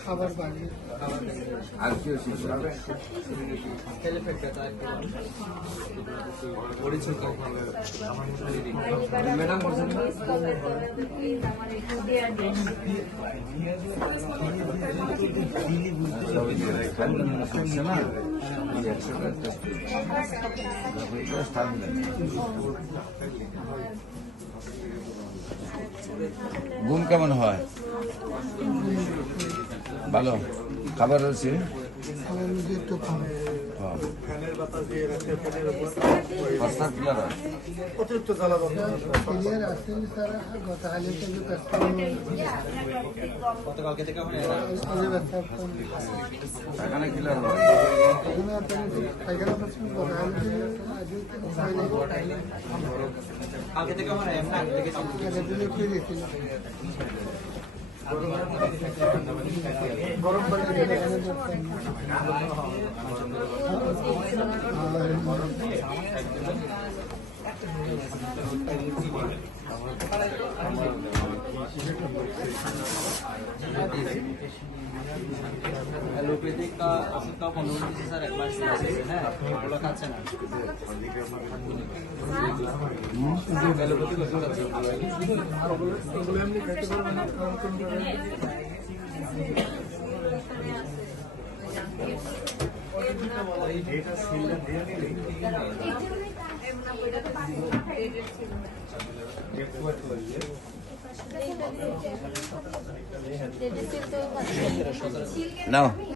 খাবার বানিয়ে আর কি হচ্ছে ম্যাডাম বলছেন ঘুম কেমন হয়? ভালো খাবার হচ্ছে একটু কম অতিরিক্ত জ্বালা ক্লিয়ার আসেনি স্যার গতকালে থেকে গতকালকে থেকে এখানে ক্লিয়ার হবে কালকে থেকে আমার এমন আগে থেকে গরম পানি एलोपैथिक का ओषुध का 15 दिन से सर एडवांस है बोला खाচ্ছে না एलोपैथिक ओषुध আছে ওগুলো এমনি খেতে পারবেন না কারণ কোন এটা সিলটা দিয়ে নিলে নাও